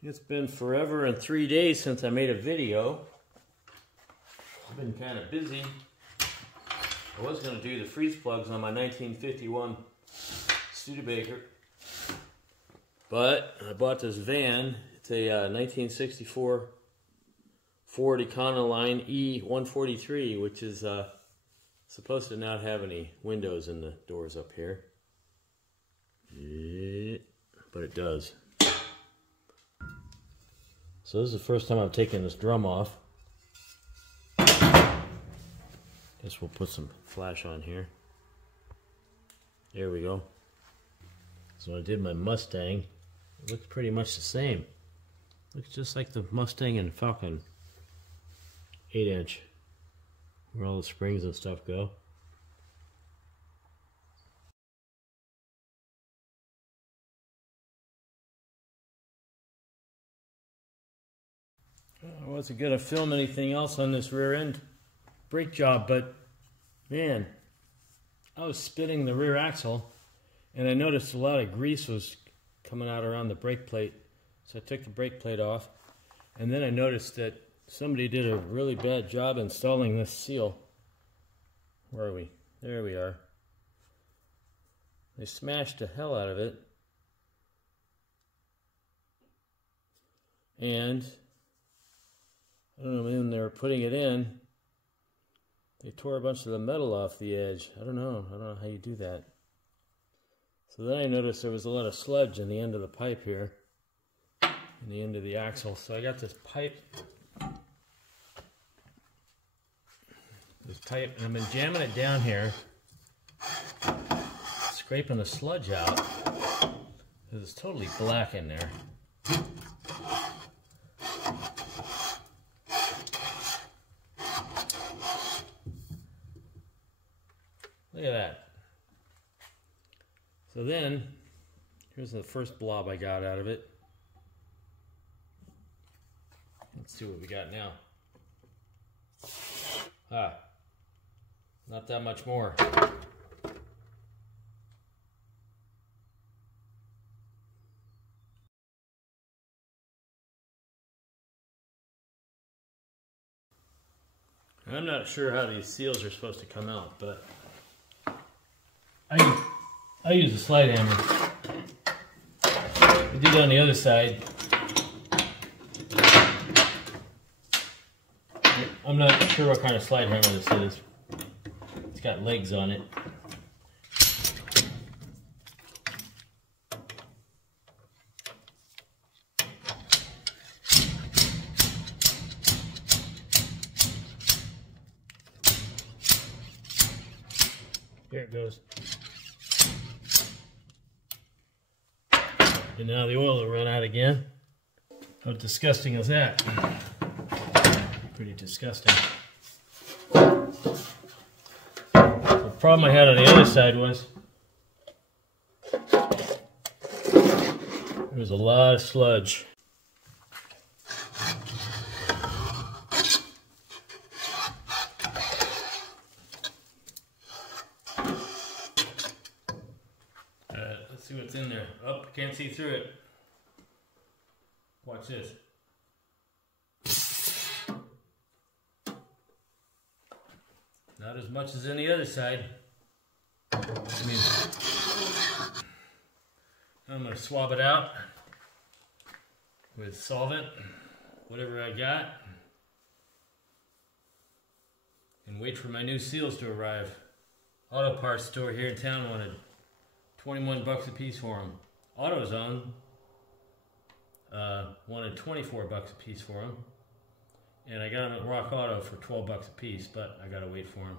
It's been forever and 3 days since I made a video. I've been kind of busy. I was going to do the freeze plugs on my 1951 Studebaker, but I bought this van. It's a 1964 Ford Econoline E143, which is supposed to not have any windows in the doors up here, but it does. So this is the first time I've taken this drum off. Guess we'll put some flash on here. There we go. So I did my Mustang. It looks pretty much the same. Looks just like the Mustang and Falcon 8-inch, where all the springs and stuff go. I wasn't going to film anything else on this rear end brake job, but man, I was spinning the rear axle and I noticed a lot of grease was coming out around the brake plate. So I took the brake plate off, and then I noticed that somebody did a really bad job installing this seal. Where are we? There we are. They smashed the hell out of it. And I don't know, when they were putting it in, they tore a bunch of the metal off the edge. I don't know how you do that. So then I noticed there was a lot of sludge in the end of the pipe here, in the end of the axle. So I got this pipe, and I've been jamming it down here, scraping the sludge out, because it's totally black in there. Look at that. So then, here's the first blob I got out of it. Let's see what we got now. Not that much more. I'm not sure how these seals are supposed to come out, but I use a slide hammer. I did it on the other side. I'm not sure what kind of slide hammer this is. It's got legs on it. Here it goes. And now the oil will run out again. How disgusting is that? Pretty disgusting. The problem I had on the other side was there was a lot of sludge. Let's see what's in there. Oh, can't see through it. Watch this. Not as much as any other side. I'm going to swab it out with solvent, whatever I got, and wait for my new seals to arrive. Auto parts store here in town wanted 21 bucks a piece for them. AutoZone wanted 24 bucks a piece for them. And I got them at Rock Auto for 12 bucks a piece, but I gotta wait for them.